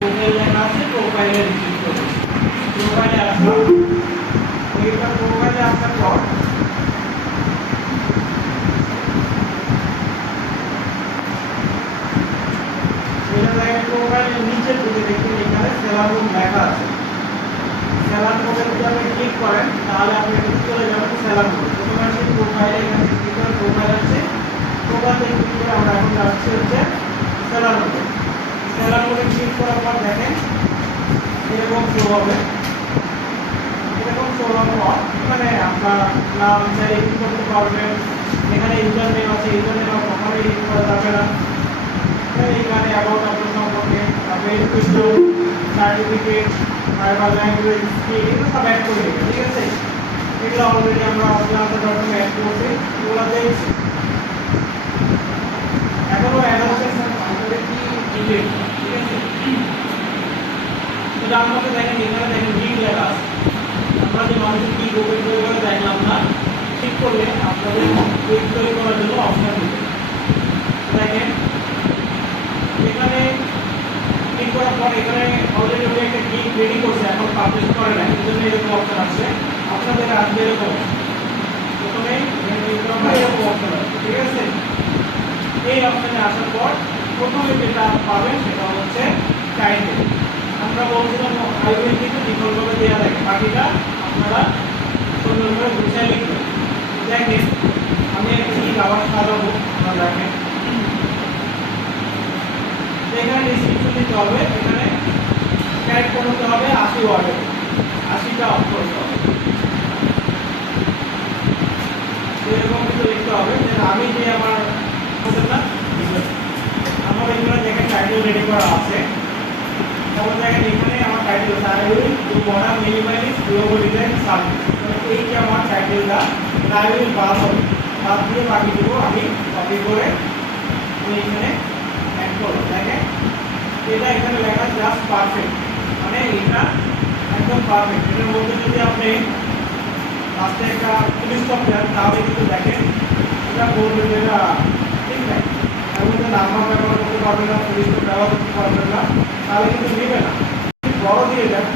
Profile লেখা আছে, প্রোফাইলে ক্লিক করব। প্রোফাইলে আসলাম, এইবার প্রোফাইলে আসার পর এটা দেখেন প্রোফাইলের নিচের দিকে দেখুন এখানে সেলার রুম লেখা আছে। সেলার মোডে যদি আপনি ক্লিক করেন তাহলে আপনি চলে যাবেন সেলার মোড। প্রথমে আসি প্রোফাইলে, এখানে ক্লিক করে প্রোফাইল আছে, প্রোফাইলে ক্লিক করে আমরা এখন যাচ্ছি হচ্ছে সেলার মোডে। সেলার মোডে ক্লিক করার পর দেখেন এরকম শো হবে। এরকম শো হওয়ার পর এখানে আপনার নাম চাই এডিট করতে পারবেন। এখানে ইউজার নেম আছে, ইউজার নেম কখনো এডিট করা যাবে না। এখানে অ্যাবাউট আপনার সম্পর্কে, তারপরে এডুকেশন, সার্টিফিকেট, ট্রাইবাল ল্যাঙ্গুয়েজ এগুলো সব অ্যাড করে দেবেন, ঠিক আছে। এগুলো অলরেডি আমরা অফলাইনে অ্যাড করছি, এগুলো দেখছি। এখনো অ্যানালাইসিস আমাদের কি ডিলেট, ঠিক আছে। তো যার মধ্যে দেখেন এখানে দেখেন লিঙ্ক লেখা আছে। আমরা যে মানুষের কি গোপন করে দেখলাম না, ঠিক করলে আপনাদের ক্লিক তৈরি করার জন্য অপশন দিবে। দেখেন এখানে ক্লিক করার পর এখানে অলরেডি ওই একটা ক্লিক রেডি করছে, এখন পাবলিশ করে না, এই জন্য এরকম অপশন আসছে। আপনাদের আসবে এরকম, প্রথমে এরকম অপশন আসবে, ঠিক আছে। এই অপশনে আসার পর প্রথমে যেটা পাবেন সেটা হচ্ছে টাইটেল। আমরা বলছিলাম আইওএল কিন্তু ডিফল্টভাবে দেওয়া থাকে, বাকিটা আপনারা সুন্দর করে গুছিয়ে লিখবেন। দেখেন আমি একটা লিঙ্ক আবার সাজাবো, আপনারা দেখেন এখানে ডিসক্রিপশন দিতে হবে, এখানে টাইপ করতে হবে 80 ওয়ার্ডে, 80টা অক্ষর করতে হবে। এরকম কিছু লিখতে হবে যে আমি যে আমার এখানে দেখেন টাইটেল রেডি করা আছে। তারপর দেখেন এখানে আমার title I will to modern minimalist global design service, এই যে আমার টাইটেলটা আইউইল বাদ হবে, বাদ দিয়ে বাকিটুকু আমি কপি করে আমি এখানে অ্যাড করব। দেখেন এটা এখানে লেখা জাস্ট পারফেক্ট, মানে এটা একদম পারফেক্ট। এটার মধ্যে যদি আপনি লাস্টে একটা পুলিশ স্টপ দেন তাহলে কিন্তু দেখেন এটা বলবে যে এটা ঠিক নাই, এর মধ্যে নাম্বার ব্যবহার করতে পারবে না, পুলিশ স্টপ ব্যবহার করতে পারবে না, তাহলে কিন্তু নেবে না। বড় দিয়ে দেন,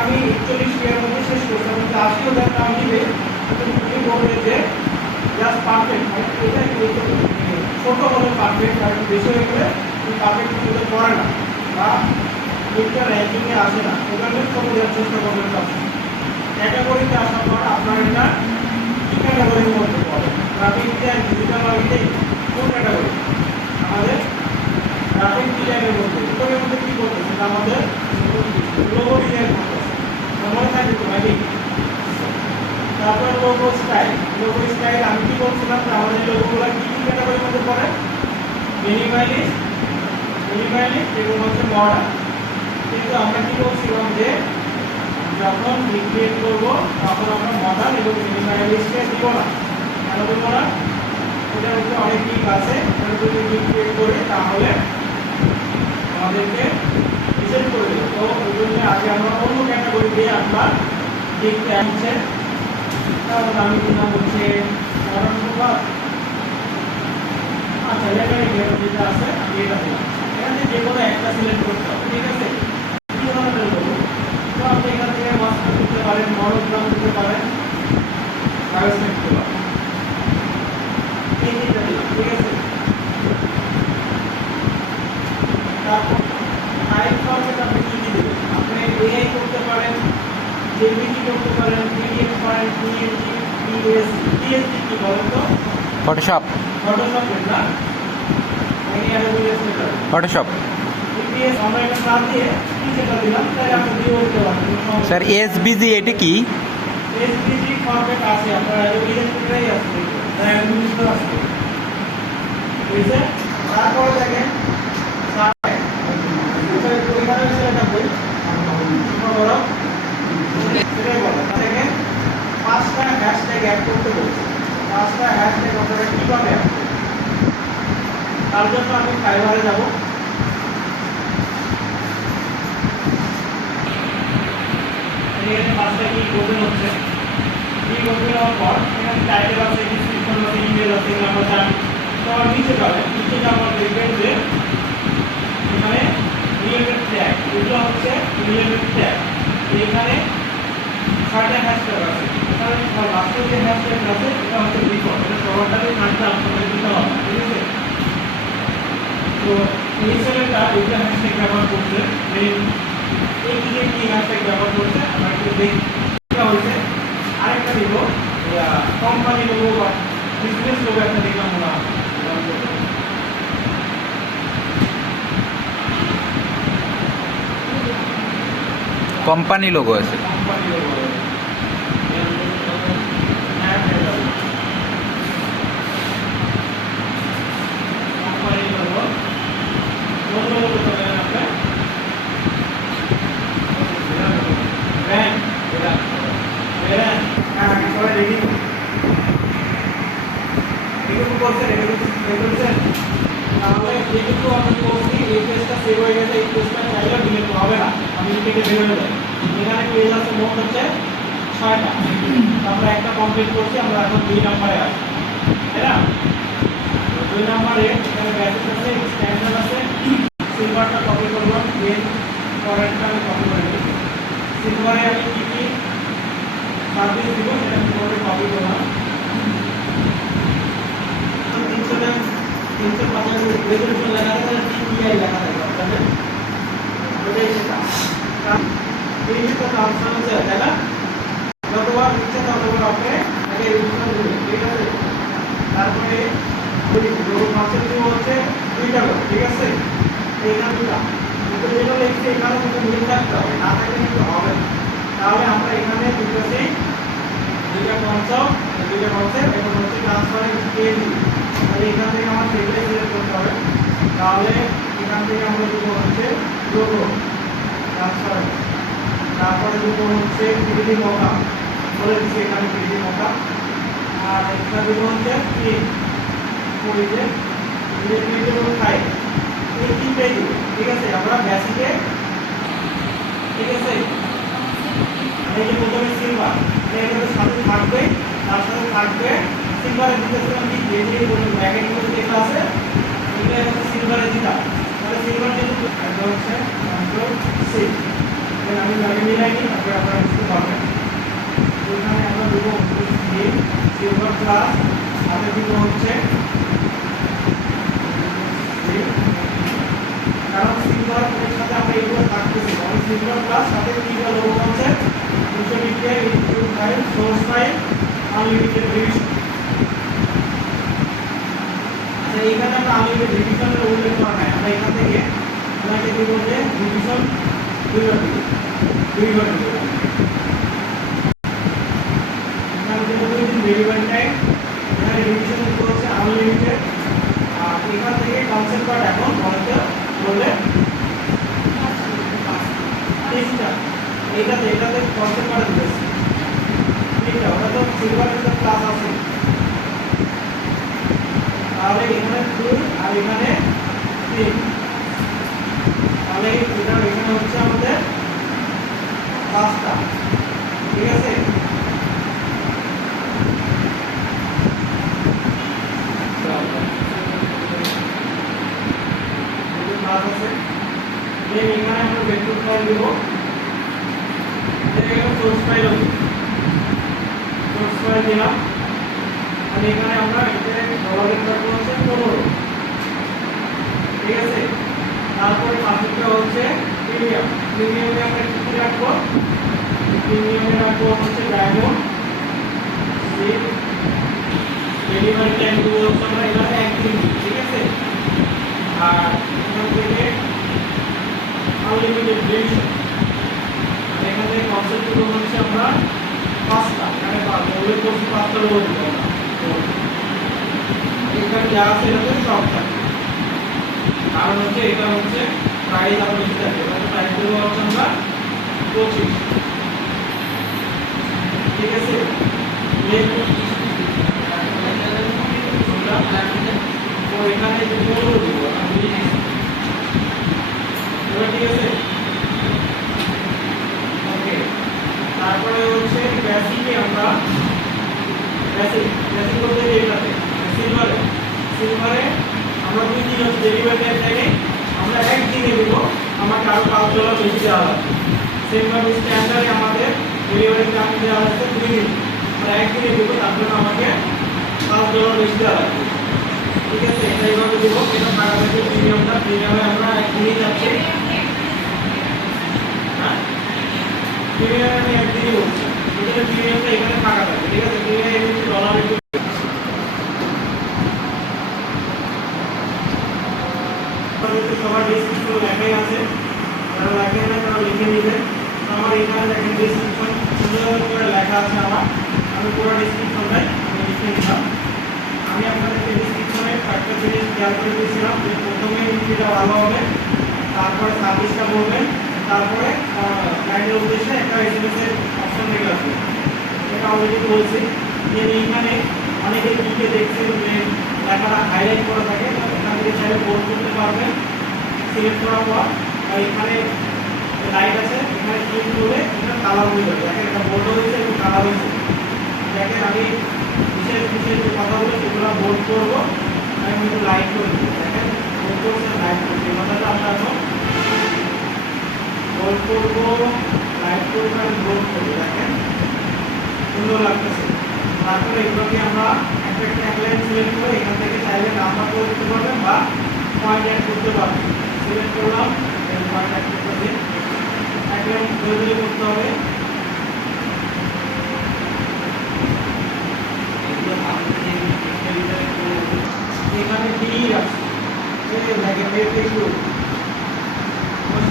আমি 41 এর মধ্যে শেষ করছি, আমি 80ও দেন তাও নিবে, কিন্তু বলবে যে জাস্ট পারফেক্ট, মানে এটা ছোট হলে পারফেক্ট, আর বেশি হয়ে গেলে পারফেক্ট কিন্তু পড়ে না বা একটা র্যাঙ্কিংয়ে আসে না, ওখানে ছোট দেওয়ার চেষ্টা করবেন। সবসময় ক্যাটাগরিতে আসার পর আপনার এটা কি ক্যাটাগরির মধ্যে পড়ে, গ্রাফিক ডিজাইন, ডিজিটাল মার্কেটিং, কোন ক্যাটাগরি আমাদের গ্রাফিক ডিজাইনের মধ্যে, এর মধ্যে কি করতেছে আমাদের লোগো ডিজাইন করতেছে, মনে থাকে তো নাকি। তারপর লোগো স্টাইল, লোগো স্টাইল আমি কি বলছিলাম যে আমাদের লোগোগুলো কি কি ক্যাটাগরির মধ্যে পড়ে, মিনিমালিস্ট এবং হচ্ছে মডার্ন। কিন্তু আমরা কি বলছিলাম যে যখন রিক্রিয়েট করবো তখন আমরা মডার্ন এবং মিনিমালিস্টকে দিব না, কেন দিব না, এটা হচ্ছে অনেক দিক আছে, এটা যদি রিক্রিয়েট করি তাহলে আমাদেরকে রিসেট করে দেবে। তো ওই জন্য আগে আমরা অন্য ক্যাটাগরি দিয়ে আমরা দেখতে আসছে, তাহলে আমি দিলাম হচ্ছে মডার্ন প্রভাব। আচ্ছা এখানে যেটা আছে আমি এটা দিলাম, এখানে যে কোনো একটা সিলেক্ট করতে হবে, ঠিক আছে। কি ধরনের লোগো, তো আপনি এখান থেকে মাস্টার দিতে পারেন, মনোগ্রাম দিতে পারেন, কাগজ দিতে পারেন, এই তিনটা দিলাম, ঠিক আছে। তারপর টাইপ ফরম্যাট আপনি কি দিবেন, আপনি এআই করতে পারেন, জেপিজি করতে পারেন, পিডিএফ করেন, পিএনজি, পিএসডি। পিএসডি কি বলেন তো? ফটোশপ। ফটোশপ না, এই অ্যাডোবি ইলাস্ট্রেটর, ফটোশপ। পিপিএস আমরা এটা বাদ দিয়ে কি যেটা দিলাম তাই আপনি দিয়ে দিতে পারেন। স্যার এসবিজি এটা কি? এসবিজি ফরম্যাট আছে আপনার অ্যাডোবি ইলাস্ট্রেটরই আছে, তাই অ্যাডোবি তো আছে, ঠিক আছে। তারপরে দেখেন পাঁচটা হ্যাশট্যাগ অ্যাড করতে বলছি, পাঁচটা হ্যাশট্যাগ আপনারা কিভাবে অ্যাড করবেন, তার জন্য আমি ফাইবারে যাব। এখানে পাঁচটা কি করতে হচ্ছে, কি করতে হওয়ার পর এখানে টাইটেল আছে, ডিসক্রিপশন আছে, ইমেল আছে, নাম্বার জান। তো নিচে যাবেন, নিচে যাওয়ার দেখবেন যে এখানে রিলেটেড ট্যাগ এগুলো হচ্ছে ইলেভেন ট্যাব। এখানে 6টা হ্যাশট্যাগ আছে। এখানে লাস্টের যে হ্যাশট্যাগ আছে এটা হচ্ছে ডিফল্ট, এটা সবারটারই নামটা আপনাদের দিতে হবে, ঠিক আছে? তো এই ছেলেটা এইটা হ্যাশট্যাগ ব্যবহার করছে, এই দিকে কি হ্যাশট্যাগ ব্যবহার করছে আমরা একটু দেখি। এটা হচ্ছে আরেকটা দিব কোম্পানি লোগো বা বিজনেস লোগো একটা দেখলাম আমরা। কোম্পানি লোগো আছে। কোম্পানি লোগো কোম্পানি লোগো কোন লোগো করতে হবে আপনি? ব্র্যান্ড এটা ব্র্যান্ড। হ্যাঁ সবাই রেডি এটুকু করছেন, এটুকু করছেন। তাহলে যেটুকু আমি করছি এই পেজটা সেভ হয়ে গেছে, এই পেজটা চাইলেও ডিলিট হবে না, আমি থেকে বের হয়ে যাই। এখানে পেজ আছে মোট হচ্ছে 6টা, আমরা একটা কমপ্লিট করছি। আমরা এখন 2 নম্বরে আসি, তাই না? 2 নম্বরে এখানে ব্যাসিস আছে, স্ট্যান্ডার্ড আছে। সিলভারটা কপি করলাম, দেন পরেরটা আমি কপি করে দিই। সিলভারে আমি কি কি সার্ভিস দিব সেটা পুরোটা কপি করলাম। 350 রেজলিউশন লেখা থাকে, 3 লেখা থাকে আপনাদের, ওটাই সেটা। এই যে তো অপশন আছে, তাই না? যতবার ইচ্ছা ততবার আপনি আগে রেজলিউশন দিবেন, ঠিক আছে? তারপরে ওই লোগো কনসেপ্ট হচ্ছে 2টা, ঠিক আছে? এইটা 2টা, কিন্তু যেটা লিখছি এখানে কিন্তু মিল থাকতে হবে, না থাকলে কিন্তু হবে না। তাহলে আমরা এখানে দিতেছি 2টা কনসেপ্ট এবং হচ্ছে ট্রান্সফারেন্স পেজ। তাহলে এখান থেকে আমার সেটাই সিলেক্ট করতে হবে। তাহলে এখান থেকে আমরা দিব হচ্ছে লোগো ট্রান্সফারেন্স, তারপরে দিব হচ্ছে 3D মকা, বলে দিচ্ছি এখানে 3D মকা। আর একটা দিব হচ্ছে প্রিন্ট, ওই যে প্রিন্টেবল ফাইল। এই 3টাই দিব, ঠিক আছে? আমরা বেসিকে, ঠিক আছে? এই যে প্রথমে সিলভার, এটার সাথে থাকবে, তার সাথে থাকবে সিলভারের দিতেছিলাম কি যে যে ব্র্যাকেট করে যেটা আছে এটা হচ্ছে সিলভারের দিতা। তাহলে সিলভার যেহেতু এটা হচ্ছে কন্ট্রোল সি, দেন আমি আগে মিলাই নিই, তারপরে আপনারা বুঝতে পারবেন। এখানে আমরা দেবো সিলভার প্লাস, সাথে দিব হচ্ছে কারণ সিলভার এর সাথে আমরা এগুলো থাকতেছি, মানে সিলভার প্লাস সাথে তিনটা লোগো হচ্ছে 220 input file, source file, unlimited revision. আচ্ছা এইখানে আমরা আনলিমিটেড রিভিশনের উল্লেখ করা নাই, আমরা এখান থেকে আমরা দিব যে রিভিশন 2বার দিব, 2বার দিব। এখানে দিব ডেলিভারি টাইম, এখানে রিভিশন দিব হচ্ছে আনলিমিটেড। আর এখান থেকে কনসেপ্ট পার্ট এখন বলতে বললে তিনটা, এটাতে কনসেপ্ট পার্ট দিয়েছি তিনটা, ওটা তো সিলভারের তো ক্লাস আছে। তাহলে এখানে 2 আর এখানে 3, তাহলে এটা এখানে হচ্ছে আমাদের 5টা, ঠিক আছে? এখানে আমরা ভেক্টর ফাইল দেব, এখানে সোর্স ফাইল হবে, সোর্স ফাইল দিলাম। আর এখানে আমরা এখানে ডলারের ভ্যালু হচ্ছে 15, ঠিক আছে? তারপরে পাশেরটা হচ্ছে প্রিমিয়াম, প্রিমিয়ামে আমরা কি রাখবো? প্রিমিয়ামে রাখবো হচ্ছে ডায়মন্ড সিল, ডেলিভারি টাইম দেবো হচ্ছে আমরা এখানে 1 দিন, ঠিক আছে? আর এখান থেকে আনলিমিটেড রিভিশন, এখান থেকে কনসেপ্ট গুলো হচ্ছে আমরা 5টা, এখানে উল্লেখ করছি 5টা লোগো দিব আমরা। এখানে যা আছে এটাতে সব থাকে, কারণ হচ্ছে এটা হচ্ছে প্রাইস আরো বেশি থাকে, এখানে প্রাইস দেবো হচ্ছে আমরা 25, ঠিক আছে? তো এখানে যে 15 দিব, ঠিক আছে? ওকে, তারপরে হচ্ছে বেসিকে আমরা বেসিক বলতে যেটাতে সিলভারে আমরা 2 দিন হচ্ছে ডেলিভারি টাইম থাকে, আমরা 1 দিনে দেব, আমাকে আরো কাজ $5 বেশি দেওয়া লাগবে। সেমভাবে স্ট্যান্ডার্ডে আমাদের ডেলিভারি চার্জ দেওয়া হচ্ছে 2 দিন, আমরা একদিনে দেবো, তার জন্য আমাকে $5 বেশি দেওয়া লাগবে। ঠিক আছে, এটা এইভাবে দেবো, এটা টাকা থেকে প্রিমিয়ামে আমরা একদিনই যাচ্ছি। হ্যাঁ, প্রিমিয়ামে আমি একদিনই বলছি, এখানে প্রিমিয়ামটা এখানে ফাঁকা থাকবে। ঠিক আছে, প্রিমিয়াম $1 সবার ডেসক্রিপশন লেখাই আছে, যারা লেখেন না তারা লিখে নেবেন। আমার এখানে দেখেন ডেসক্রিপশন সুন্দর করে লেখা আছে আমার, আমি পুরো ডেসক্রিপশনটাই আমি লিখে নিলাম। আমি আপনাদেরকে ডেসক্রিপশনে একটা জিনিস খেয়াল করে দিয়েছিলাম যে প্রথমে এন্ট্রিটা ভালো হবে, তারপরে সার্ভিসটা বলবেন, তারপরে ক্লায়েন্টের উদ্দেশ্যে একটা এসএমএস এর অপশন রেখে আসবে। এটা অলরেডি বলছি যে এইখানে অনেকে লিখে দেখছেন যে লেখাটা হাইলাইট করা থাকে, এখান থেকে চাইলে বোল্ড করতে পারবেন। সিলেক্ট করার পর এখানে লাইট আছে, এখানে ক্লিক করলে এটা কালার হয়ে যাবে। দেখেন এটা বোল্ড হয়েছে এবং কালার হয়েছে। দেখেন আমি বিশেষ বিশেষ যে কথাগুলো সেগুলো বোল্ড করবো, আমি কিন্তু লাইট করে দেবো। দেখেন বোল্ড করছে, লাইট করছে, এই কথাটা আমরা এখন বোল্ড করবো, লাইট করবো, আমি বোল্ড করবো। দেখেন সুন্দর লাগতেছে। তারপরে এগুলোকে আমরা একটা ট্যাগলাইন সিলেক্ট করে এখান থেকে চাইলে নাম্বার করে দিতে পারবেন বা পয়েন্ট অ্যাড করতে পারবেন। সিলেক্ট করলাম, পয়েন্ট অ্যাড করতে হবে, ট্যাগলাইন ধরে করতে হবে। এখানে ডি রাখছি,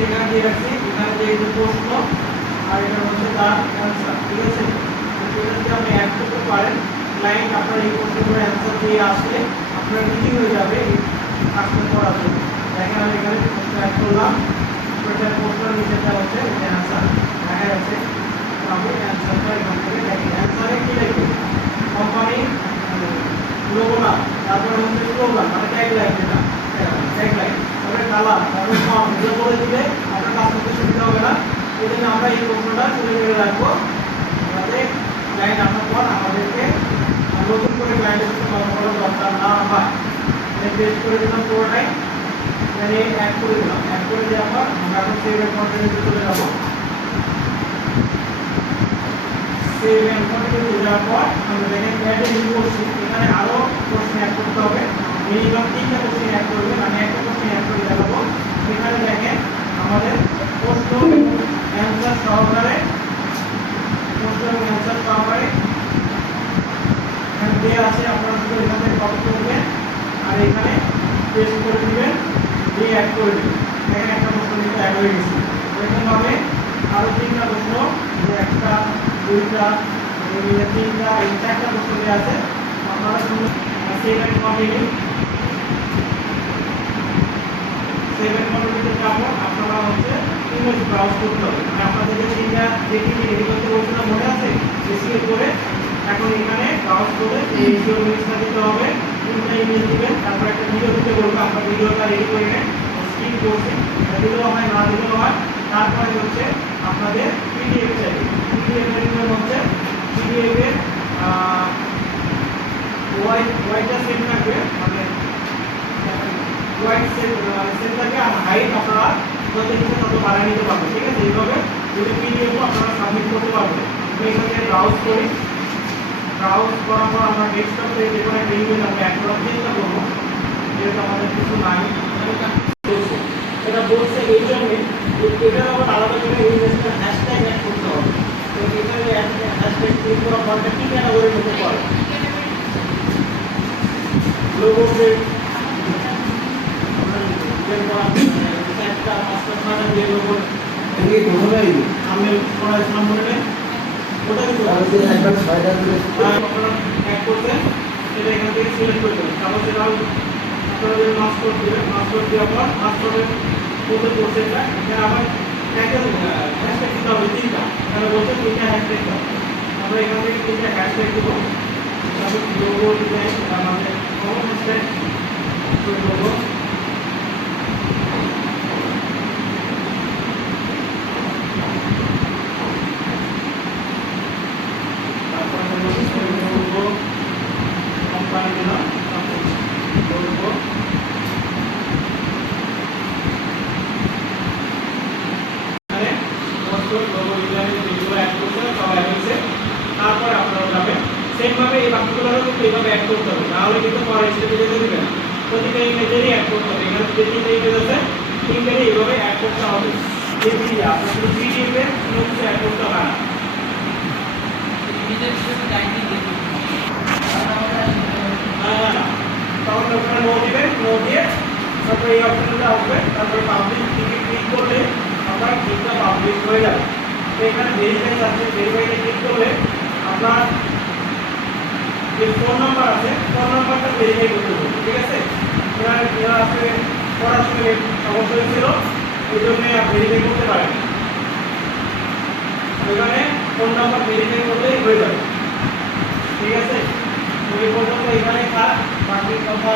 এখানে দিয়ে রাখছি, এখানে যে প্রশ্ন আর এটা হচ্ছে তার অ্যান্সার। ঠিক আছে, সেটা যদি আপনি অ্যাড করতে পারেন, ক্লায়েন্ট আপনার এই প্রশ্নগুলোর অ্যান্সার দিয়ে আসলে আপনার ইজি হয়ে যাবে এই কাজটা করার জন্য। দেখেন আমি এখানে প্রশ্ন অ্যাড করলাম, প্রশ্নের নিচেটা হচ্ছে অ্যান্সার দেখা যাচ্ছে। আমি অ্যান্সারটা এখান থেকে দেখি, অ্যান্সারে কী লিখবো, কোম্পানি লোগোটা, তারপরে হচ্ছে স্লোগান মানে ট্যাগলাইন, যেটা ট্যাগলাইন, তারপরে কালার, তারপরে ফর্ম, এগুলো বলে দিলে আপনার কাজ করতে সুবিধা হবে না। এই জন্য আমরা এই প্রশ্নটা তুলে ধরে রাখবো, যাতে ক্লায়েন্ট আসার পর আমাদেরকে নতুন করে ক্লায়েন্টের সাথে কথা বলার দরকার না হয়। পেস্ট করে দিলাম পুরোটাই, এখানে অ্যাড করে দিলাম, অ্যাড করে দেওয়ার পর আমরা এখন সেভ এন্ড কন্টিনিউতে চলে যাবো। সেভ এন্ড কন্টিনিউতে যাওয়ার পর আমরা দেখেন অ্যাড এ নিউ কোশ্চেন, এখানে আরো প্রশ্ন অ্যাড করতে হবে। মিনিমাম 3টা কোশ্চেন অ্যাড করবে, আমি একটা কোশ্চেন অ্যাড করে দেখাবো। এখানে দেখেন আমাদের প্রশ্ন অ্যান্সার সহকারে, প্রশ্ন এবং অ্যান্সার সহকারে এখানে দেওয়া আছে। আপনারা শুধু এখান থেকে কপি করবেন আর এখানে পেস্ট করে দিবেন, দিয়ে অ্যাড করে দিবেন। এখানে একটা প্রশ্ন কিন্তু অ্যাড হয়ে গেছে। এরকমভাবে আরও 3টা প্রশ্ন, একটা, 2টা, 3টা, এই 4টা প্রশ্ন দেওয়া আছে। আপনারা শুধু save and continue, save and কন্টিনিউতে যাবো। আপনারা হচ্ছে ইমেজ ব্রাউজ করতে হবে, মানে আপনাদের যে 3টা দেখি রেডি করতে বলছিলাম মনে আছে, সিলেক্ট করে এখন এখানে ব্রাউজ করে এই এসইও লিস্টটা দিতে হবে, 3টা ইমেজ দিবেন, তারপর একটা ভিডিও দিতে বলবো। আপনার ভিডিওটা রেডি করে নেন, স্ক্রিন করছি, দিলেও হয় না দিলেও হয়। তারপরে হচ্ছে আপনাদের পিডিএফ চাইবে, পিডিএফ এর হচ্ছে পিডিএফ এর ওয়াইটটা সেম থাকবে, মানে ওয়াইট সেম থাকবে, আর হাইট আপনারা যত ইচ্ছে তত বাড়ায় নিতে পারবেন। ঠিক আছে, এইভাবে যদি পিডিএফও আপনারা সাবমিট করতে পারবেন। আমি এখানে ব্রাউজ করি, ব্রাউজ করার পর আমরা ডেস্কটপে যে কোনো একটা ইমেজ আমরা অ্যাড করার চেষ্টা করবো, যেহেতু আমাদের কিছু নাই। এটা বলছে এই জন্যে এটার আবার আলাদা করে এই ইমেজটা হ্যাশট্যাগ অ্যাড করতে হবে। তো এখানে হ্যাশট্যাগ ক্লিক করার পর কি ক্যাটাগরি হতে পারে, লোগো প্রিন্ট, একটা মাস্টার প্ল্যান দিয়ে লোগো এই কোথায় আমি পড়াইছিলাম মনে নেই, ওটা কিন্তু একবার 6টা দিলে আপনারা অ্যাড করতে, সেটা এখান থেকে সিলেক্ট করে দেবেন। তারপর সেটা আপনারা যদি মাস্টার দিবেন, মাস্টার দেওয়ার পর মাস্টারের কোথায় করছে এটা, এখানে আবার হ্যাশট্যাগ দিতে হবে 3টা, এখানে বলছে 3টা হ্যাশট্যাগ দাও। আমরা এখান থেকে 3টা হ্যাশট্যাগ দেবো, তারপর লোগো ডিজাইন, আমাদের কমন হ্যাশট্যাগ লোগো, কোম্পানি দিলাম, লোগো কোড লোগো ডিজাইনের যেগুলো অ্যাড করতে হবে সব অ্যাড হয়েছে। তারপরে আপনারা যাবেন সেম ভাবে এই বাকিগুলোরও কিন্তু এইভাবে অ্যাড করতে হবে, না হলে কিন্তু পরে স্টেপে যেতে দিবে না। প্রতিটা ইমেজেরই অ্যাড করতে হবে। এখানে যে তিনটে ইমেজ আছে তিনটেরই এইভাবে অ্যাড করতে হবে। এই ভিডিও আপনার শুধু ভিডিওতে কোনো কিছু অ্যাড করতে হবে না। না, তখন ওখানে নো দিবেন, নো দিয়ে তারপরে এই অপশনটা আসবে, তারপরে পাবলিশ ক্লিক করলে আপনার ক্লিকটা পাবলিশ হয়ে যাবে। তো এখানে ভেরিফাই আছে, ভেরিফাইতে ক্লিক করলে আপনার যে ফোন নাম্বার আছে ফোন নাম্বারটা ভেরিফাই করতে হবে, ঠিক আছে? এরা আছে সরাসরি সমস্যা হয়েছিল, এই জন্য ভেরিফাই করতে পারেন। এখানে ফোন নাম্বার ভেরিফাই করলেই হয়ে যাবে, ঠিক আছে? ওই পর্যন্ত এখানে থাক, বাকি কথা